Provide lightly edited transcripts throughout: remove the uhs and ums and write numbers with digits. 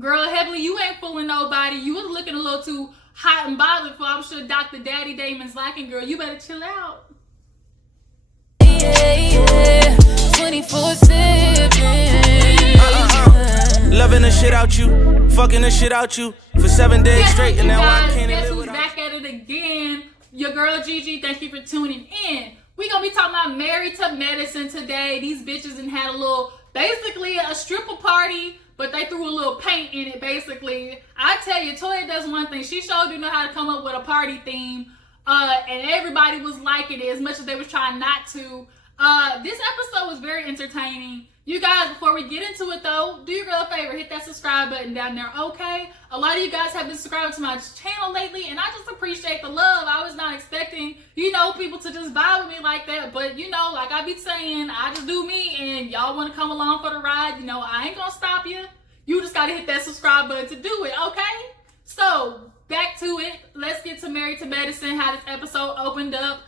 Girl, Heavenly, you ain't fooling nobody. You was looking a little too hot and bothered for, I'm sure, Dr. Daddy Damon's lacking, girl. You better chill out. Yeah, yeah. 24/7. Loving the shit out you, fucking the shit out you for 7 days straight, and now I can't guess live who's without back at it again? Your girl Gigi. Thank you for tuning in. We gonna be talking about Married to Medicine today. These bitches and had a little, basically a stripper party, but they threw a little paint in it. Basically, I tell you, Toya does one thing. She sure do know how to come up with a party theme, and everybody was liking it as much as they was trying not to. This episode was very entertaining. You guys, before we get into it though, do your girl a favor, hit that subscribe button down there, okay? A lot of you guys have been subscribing to my channel lately, and I just appreciate the love. I was not expecting, people to just vibe with me like that, but like I be saying, I just do me, and y'all want to come along for the ride, I ain't gonna stop you. You just gotta hit that subscribe button to do it, okay? So, back to it. Let's get to Married to Medicine, how this episode opened up.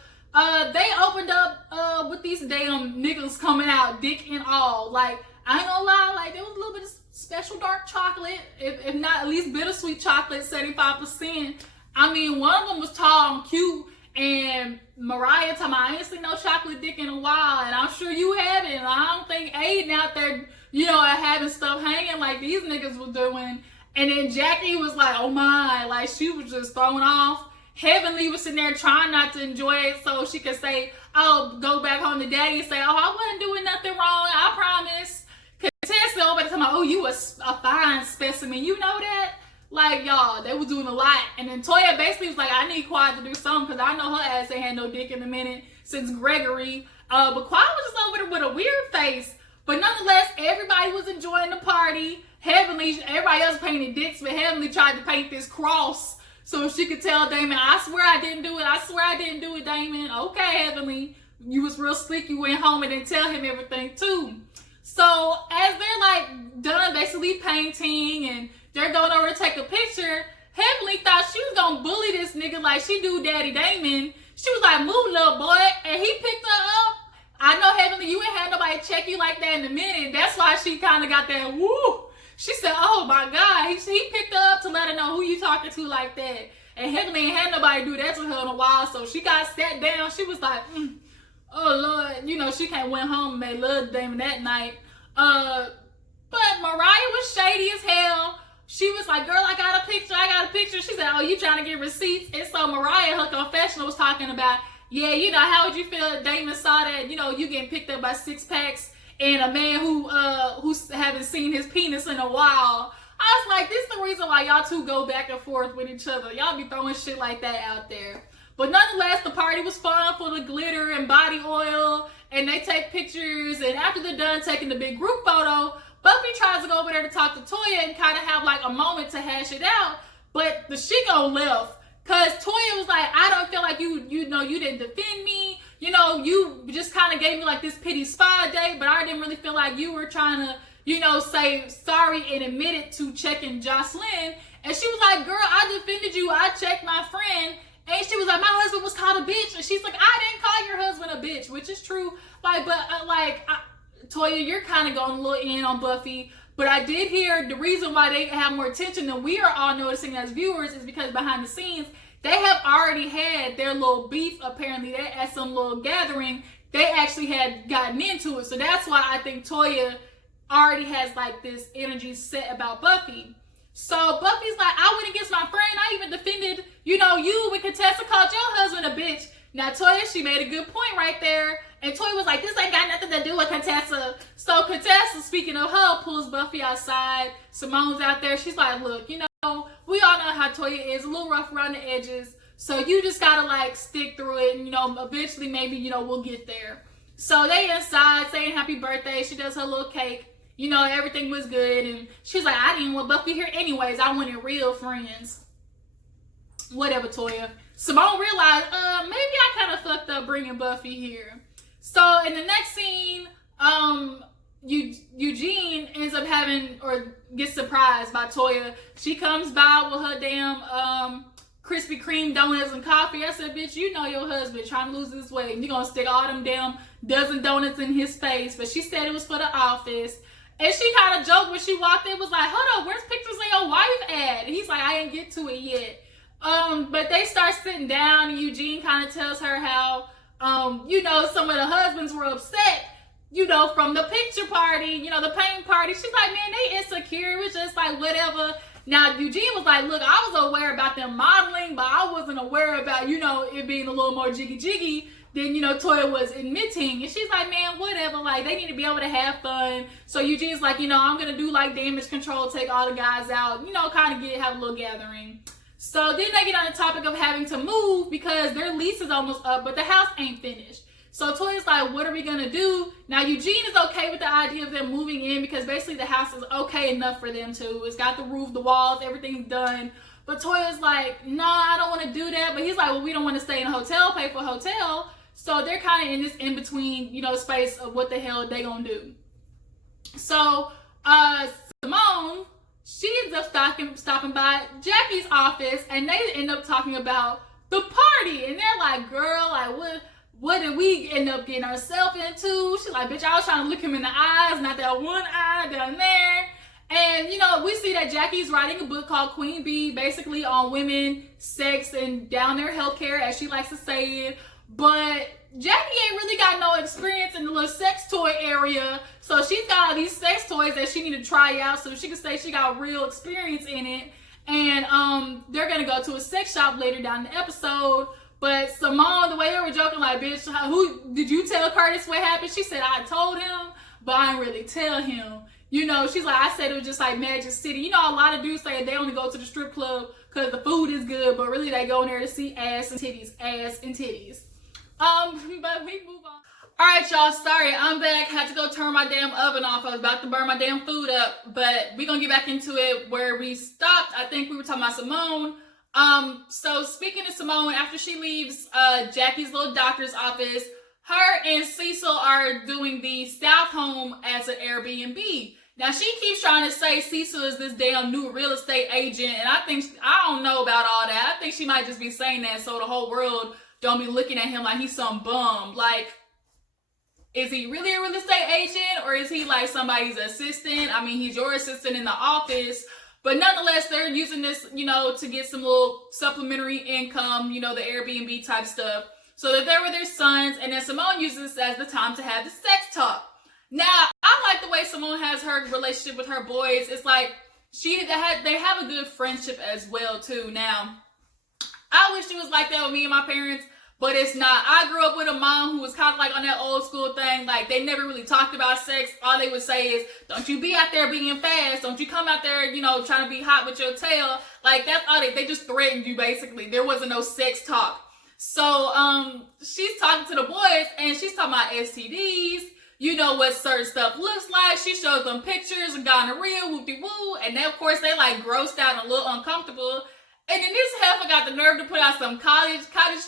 They opened up with these damn niggas coming out, dick and all. Like, I ain't gonna lie, there was a little bit of special dark chocolate, if not at least bittersweet chocolate, 75%. I mean, one of them was tall and cute, and Mariah told me, I ain't seen no chocolate dick in a while, and I'm sure you haven't. And I don't think Aiden out there, having stuff hanging like these niggas were doing. And then Jackie was like, oh my, like she was just throwing off. Heavenly was sitting there trying not to enjoy it so she could say, oh, go back home to daddy and say, oh, I wasn't doing nothing wrong, I promise. Contessa over there talking about, oh, you a fine specimen, you know that? Like, y'all, they were doing a lot. And then Toya basically was like, I need Quad to do something because I know her ass ain't had no dick in a minute since Gregory. But Quad was just over there with a weird face. But nonetheless, everybody was enjoying the party. Heavenly, everybody else painted dicks, but Heavenly tried to paint this cross so she could tell Damon, I swear I didn't do it. I swear I didn't do it, Damon. Okay, Heavenly. You was real slick. You went home and didn't tell him everything, too. So, as they're, done basically painting and they're going over to take a picture, Heavenly thought she was going to bully this nigga like she do Daddy Damon. She was like, move, little boy. And he picked her up. I know, Heavenly, you ain't had nobody check you like that in a minute. That's why she kind of got that woo. She said, oh my God. He picked her up to let her know who you talking to like that. And Heavenly ain't had nobody do that to her in a while. So she got sat down. She was like, oh Lord. She can't went home and made love to Damon that night. But Mariah was shady as hell. She was like, girl, I got a picture. She said, oh, you trying to get receipts? And so Mariah, her confessional, was talking about, yeah, how would you feel if Damon saw that, you getting picked up by 6-packs and a man who haven't seen his penis in a while. I was like, this is the reason why y'all two go back and forth with each other. Y'all be throwing shit like that out there. But nonetheless, the party was fun, full of glitter and body oil, and they take pictures, and after they're done taking the big group photo, Buffy tries to go over there to talk to Toya and kind of have a moment to hash it out, but the shit go left. Cause Toya was like, I don't feel like you didn't defend me. You just kind of gave me this pity spa day, but I didn't really feel like you were trying to, say sorry and admit it to checking Jocelyn. And she was like, girl, I defended you. I checked my friend. And she was like, my husband was called a bitch. And she's like, I didn't call your husband a bitch, which is true. Toya, you're kind of going a little in on Buffy. But I did hear the reason why they have more attention than we are all noticing as viewers is because behind the scenes, they have already had their little beef. Apparently, they at some little gathering, they actually had gotten into it. So that's why I think Toya already has this energy set about Buffy. So Buffy's like, I went against my friend. I even defended, you when Contessa called your husband a bitch. Now Toya, she made a good point right there. And Toya was like, this ain't got nothing to do with Contessa. So Contessa, speaking of her, pulls Buffy outside. Simone's out there. She's like, look, we all know how Toya is, a little rough around the edges. So you just gotta stick through it. And, eventually maybe, we'll get there. So they inside saying happy birthday. She does her little cake. Everything was good. And she's like, I didn't want Buffy here anyways. I wanted real friends. Whatever, Toya. Simone realized, maybe I kind of fucked up bringing Buffy here. So in the next scene, Eugene ends up gets surprised by Toya. She comes by with her damn Krispy Kreme donuts and coffee. I said, bitch, your husband trying to lose his weight. And you're going to stick all them damn dozen donuts in his face. But she said it was for the office. And she kind of joked when she walked in, was like, hold up, where's pictures of your wife at? And he's like, I didn't get to it yet. But they start sitting down, and Eugene kind of tells her how, some of the husbands were upset, from the picture party, the paint party. She's like, man, they insecure. It was just like, whatever. Now, Eugene was like, look, I was aware about them modeling, but I wasn't aware about, it being a little more jiggy than, Toya was admitting. And she's like, man, whatever. Like, they need to be able to have fun. So Eugene's like, I'm going to do, like, damage control, take all the guys out, kind of have a little gathering. So then they get on the topic of having to move because their lease is almost up, but the house ain't finished. So Toya's like, what are we going to do? Now, Eugene is okay with the idea of them moving in because basically the house is okay enough for them to. It's got the roof, the walls, everything's done. But Toya's like, nah, I don't want to do that. But he's like, well, we don't want to stay in a hotel, pay for a hotel. So they're kind of in this in-between, space of what the hell they going to do. So Simone, she ends up stopping by Jackie's office, and they end up talking about the party. And they're like, girl, like, what did we end up getting ourselves into? She's like, bitch, I was trying to look him in the eyes, not that one eye down there. And, we see that Jackie's writing a book called Queen Bee, basically on women, sex, and down there healthcare, as she likes to say it. But Jackie ain't really got no experience in the little sex toy area. So she's got all these sex toys that she need to try out so she can say she got real experience in it. And they're going to go to a sex shop later down the episode. But Simone, the way they were joking, like, bitch, who did you tell Curtis what happened? She said, I told him, but I didn't really tell him. She's like, I said it was just like Magic City. A lot of dudes say they only go to the strip club because the food is good, but really they go in there to see ass and titties. But we move on. All right, y'all, sorry, I'm back. Had to go turn my damn oven off. I was about to burn my damn food up, but we're going to get back into it where we stopped. I think we were talking about Simone. So speaking of Simone, after she leaves Jackie's little doctor's office, her and Cecil are doing the South home as an Airbnb. Now she keeps trying to say Cecil is this damn new real estate agent, and I don't know about all that. I think she might just be saying that so the whole world don't be looking at him like he's some bum. Like, is he really a real estate agent, or is he like somebody's assistant? I mean, he's your assistant in the office. But nonetheless, they're using this, to get some little supplementary income, the Airbnb type stuff. So they're there with their sons, and then Simone uses this as the time to have the sex talk. Now, I like the way Simone has her relationship with her boys. It's like they have a good friendship as well, too. Now, I wish it was like that with me and my parents, but it's not. I grew up with a mom who was kind of like on that old school thing. Like, they never really talked about sex. All they would say is, don't you be out there being fast. Don't you come out there, trying to be hot with your tail. Like, that's all they just threatened you, basically. There wasn't no sex talk. So, she's talking to the boys, and she's talking about STDs, what certain stuff looks like. She shows them pictures of gonorrhea, whoopty-woo, and then, of course, they, like, grossed out and a little uncomfortable. And then this heifer got the nerve to put out some cottage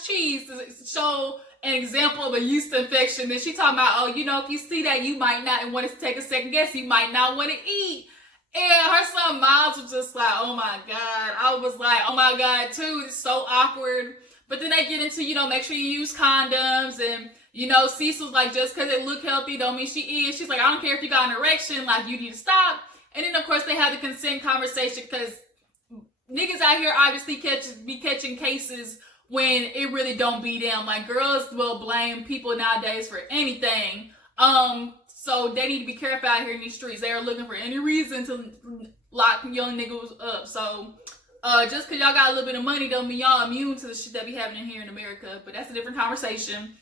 cheese to show an example of a yeast infection. And she talking about, if you see that, you might not, and want to take a second guess, you might not want to eat. And her son Miles was just like, oh my God. I was like, oh my God, too. It's so awkward. But then they get into, make sure you use condoms. And, Cecil's like, just because it look healthy don't mean she is. She's like, I don't care if you got an erection. Like, you need to stop. And then, of course, they have the consent conversation because niggas out here obviously be catching cases when it really don't be them. Like, girls will blame people nowadays for anything. So they need to be careful out here in these streets. They are looking for any reason to lock young niggas up. So just because y'all got a little bit of money don't mean y'all immune to the shit that be happening here in America. But that's a different conversation.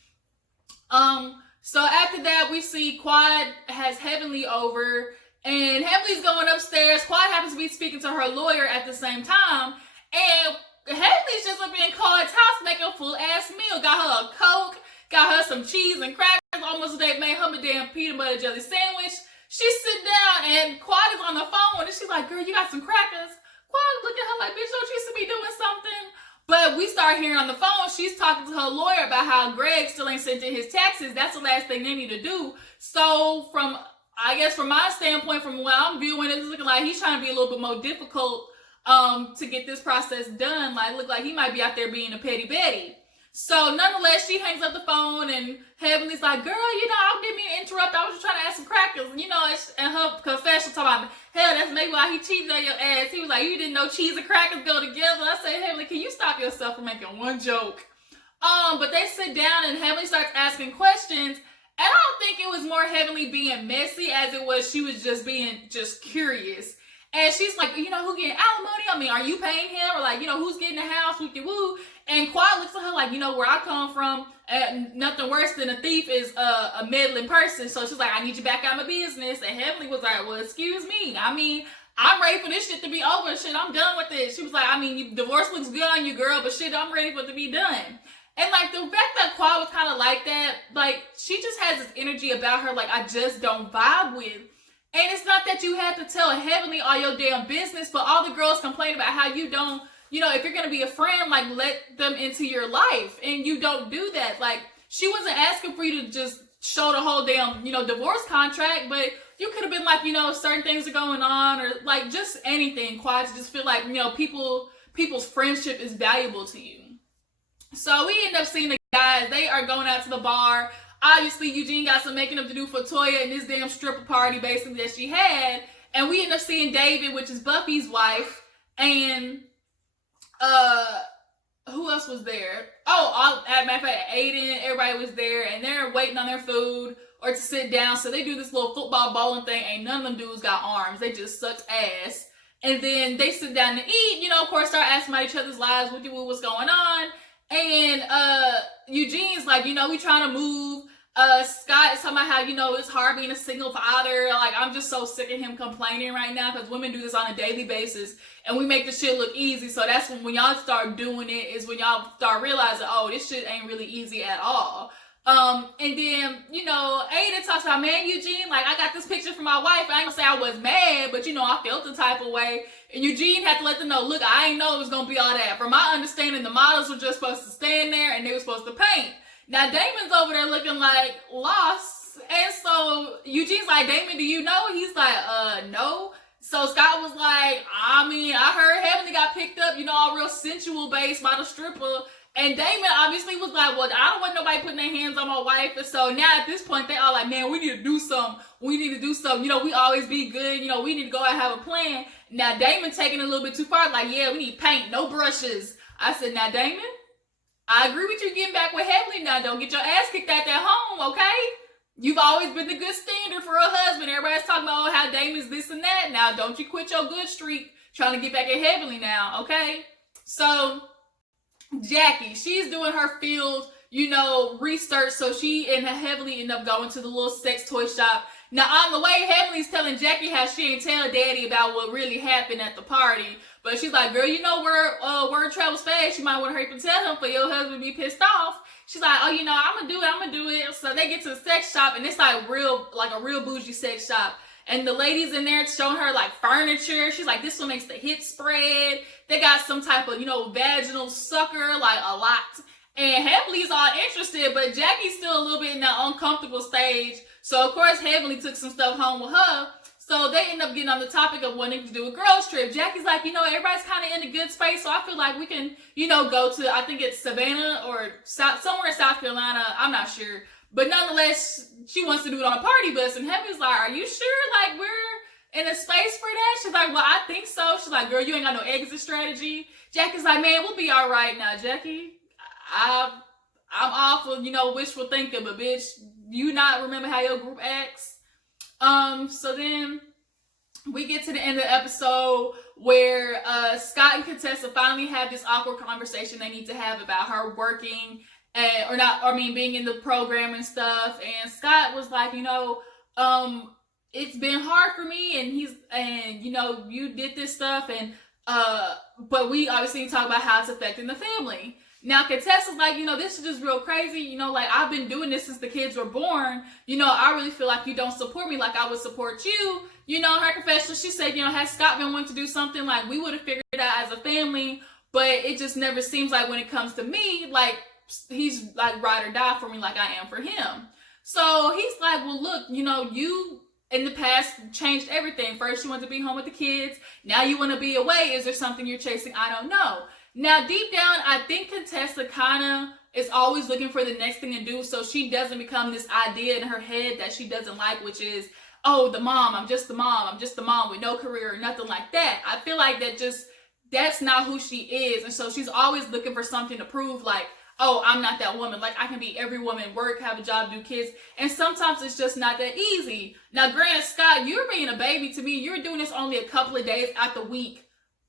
So after that, we see Quad has Heavenly over. And Heavenly's going upstairs. Quad happens to be speaking to her lawyer at the same time. And Heavenly's just up in Quad's house making a full-ass meal. Got her a Coke, got her some cheese and crackers. Almost they made her a damn peanut butter jelly sandwich. She sit down and Quad is on the phone. And she's like, girl, you got some crackers? Quad look at her like, bitch, don't you used to be doing something? But we start hearing on the phone, she's talking to her lawyer about how Greg still ain't sent in his taxes. That's the last thing they need to do. So from my standpoint, from what I'm viewing, it's looking like he's trying to be a little bit more difficult to get this process done. Like, look like he might be out there being a petty Betty. So nonetheless, she hangs up the phone and Heavenly's like, girl, I didn't mean to interrupt. I was just trying to ask some crackers. And her confession talking about, hell, that's maybe why he cheated on your ass. He was like, you didn't know cheese and crackers go together. I said, Heavenly, can you stop yourself from making one joke? But they sit down and Heavenly starts asking questions. And I don't think it was more Heavenly being messy as it was she was just being just curious. And she's like, who getting alimony? I mean, are you paying him? Or like, who's getting the house? Woo. And Quad looks at her like, where I come from, nothing worse than a thief is a meddling person. So she's like, I need you back out of my business. And Heavenly was like, well, excuse me. I mean, I'm ready for this shit to be over. Shit, I'm done with it. She was like, I mean, divorce looks good on you, girl, but shit, I'm ready for it to be done. And like the fact that Quad was kind of like that, like she just has this energy about her, like I just don't vibe with. And it's not that you have to tell Heavenly all your damn business, but all the girls complain about how you don't, if you're going to be a friend, like let them into your life. And you don't do that. Like she wasn't asking for you to just show the whole damn, divorce contract, but you could have been like, certain things are going on or like just anything. Quad to just feel like, people's friendship is valuable to you. So we end up seeing the guys. They are going out to the bar. Obviously, Eugene got some making up to do for Toya and this damn stripper party, basically, that she had. And we end up seeing David, which is Buffy's wife. And, who else was there? As a matter of fact, Aiden, everybody was there. And they're waiting on their food or to sit down. So they do this little football bowling thing. Ain't none of them dudes got arms. They just sucked ass. And then they sit down to eat, of course, start asking about each other's lives, what's going on. And Eugene's like, we trying to move. Scott is talking about how, it's hard being a single father. Like, I'm just so sick of him complaining right now because women do this on a daily basis and we make the shit look easy. So that's when y'all start doing it is when y'all start realizing, oh, this shit ain't really easy at all. And then, Aiden talks about, man, Eugene, like, I got this picture from my wife. I ain't gonna say I was mad, but, I felt the type of way. And Eugene had to let them know, look, I ain't know it was gonna be all that. From my understanding, the models were just supposed to stand there and they were supposed to paint. Now, Damon's over there looking like lost. And so Eugene's like, Damon, do you know? He's like, no. So Scott was like, I mean, I heard Heavenly got picked up, all real sensual based by the stripper. And Damon obviously was like, well, I don't want nobody putting their hands on my wife. And so now at this point, they all like, man, we need to do something. We always be good. We need to go out and have a plan. Now, Damon taking it a little bit too far. Like, yeah, we need paint, no brushes. I said, now, Damon, I agree with you getting back with Heavenly. Now, don't get your ass kicked out that home, okay? You've always been the good standard for a husband. Everybody's talking about how Damon's this and that. Now, don't you quit your good streak trying to get back at Heavenly now, okay? So Jackie, she's doing her field, research. So she and Heavenly end up going to the little sex toy shop. Now, on the way, Heavenly's telling Jackie how she ain't tell Daddy about what really happened at the party. But she's like, girl, word travels fast. You might want to hurry up and tell him for your husband to be pissed off. She's like, oh, I'm going to do it. So they get to the sex shop, and it's like a real bougie sex shop. And the ladies in there showing her like furniture. She's like, this one makes the hip spread. They got some type of, vaginal sucker, like a lot. And Heavenly's all interested, but Jackie's still a little bit in that uncomfortable stage. So, of course, Heavenly took some stuff home with her. So they end up getting on the topic of wanting to do a girls trip. Jackie's like, everybody's kind of in a good space. So I feel like we can, go to, I think it's Savannah or somewhere in South Carolina. I'm not sure. But nonetheless, she wants to do it on a party bus. And Heavenly's like, are you sure? Like, we're in a space for that? She's like, well, I think so. She's like, girl, you ain't got no exit strategy. Jackie's like, man, we'll be all right now, Jackie. I'm awful, wishful thinking, but bitch, you not remember how your group acts? So then we get to the end of the episode where Scott and Contessa finally have this awkward conversation they need to have about her working being in the program and stuff. And Scott was like, it's been hard for me, and you did this stuff, and but we obviously talk about how it's affecting the family. Now, Contessa's like, this is just real crazy. Like, I've been doing this since the kids were born. I really feel like you don't support me like I would support you. Her confession, she said, had Scott been wanting to do something, like, we would have figured it out as a family. But it just never seems like when it comes to me, like, he's, like, ride or die for me like I am for him. So he's like, well, look, you in the past changed everything. First, you wanted to be home with the kids. Now you want to be away. Is there something you're chasing? I don't know. Now, deep down, I think Contessa kind of is always looking for the next thing to do, so she doesn't become this idea in her head that she doesn't like, which is, oh, the mom, I'm just the mom with no career or nothing like that. I feel like that's not who she is. And so she's always looking for something to prove, like, oh, I'm not that woman. Like, I can be every woman, work, have a job, do kids. And sometimes it's just not that easy. Now, Grant Scott, you're being a baby to me. You're doing this only a couple of days out the week.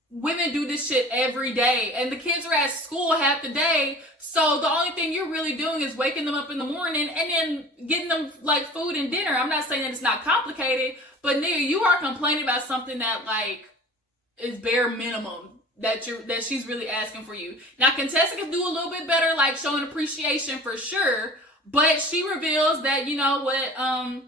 Women do this shit every day. And the kids are at school half the day. So the only thing you're really doing is waking them up in the morning and then getting them, like, food and dinner. I'm not saying that it's not complicated. But, nigga, you are complaining about something that, like, is bare minimum. That she's really asking for you. Now, Contessa can do a little bit better, like showing appreciation for sure, but she reveals that, you know what,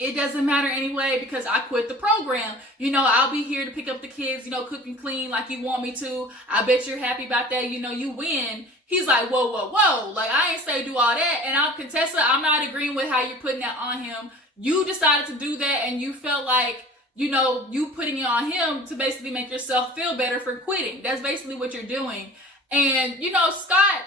it doesn't matter anyway because I quit the program. You know, I'll be here to pick up the kids, you know, cook and clean like you want me to. I bet you're happy about that. You know, you win. He's like, whoa, whoa, whoa. Like, I ain't say do all that. And Contessa, I'm not agreeing with how you're putting that on him. You decided to do that and you felt like, you know, you putting it on him to basically make yourself feel better for quitting. That's basically what you're doing. And, you know, Scott,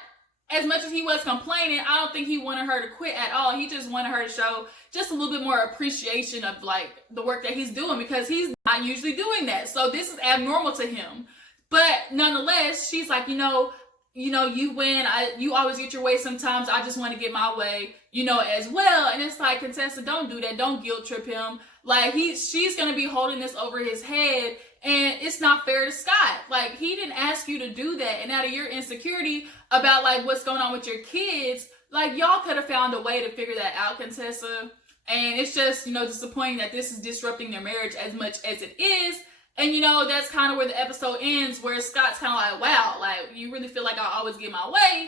as much as he was complaining, I don't think he wanted her to quit at all. He just wanted her to show just a little bit more appreciation of, like, the work that he's doing because he's not usually doing that. So this is abnormal to him. But nonetheless, she's like, you know, you win. You always get your way sometimes. I just want to get my way, you know, as well. And it's like, Contessa, don't do that. Don't guilt trip him. Like, she's going to be holding this over his head, and it's not fair to Scott. Like, he didn't ask you to do that, and out of your insecurity about, like, what's going on with your kids, like, y'all could have found a way to figure that out, Contessa. And it's just, you know, disappointing that this is disrupting their marriage as much as it is. And, you know, that's kind of where the episode ends, where Scott's kind of like, wow, like, you really feel like I always get my way.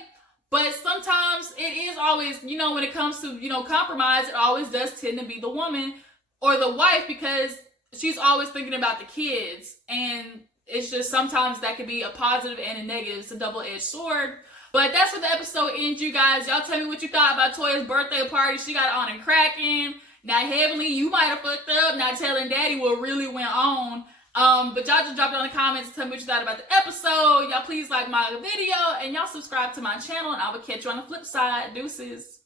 But sometimes it is always, you know, when it comes to, you know, compromise, it always does tend to be the woman or the wife because she's always thinking about the kids. And it's just sometimes that could be a positive and a negative. It's a double-edged sword. But that's where the episode ends, you guys. Y'all tell me what you thought about Toya's birthday party. She got it on and cracking. Now, Heavenly, you might have fucked up not telling Daddy what really went on. But y'all just drop it in the comments and tell me what you thought about the episode. Y'all please like my video and y'all subscribe to my channel and I will catch you on the flip side. Deuces.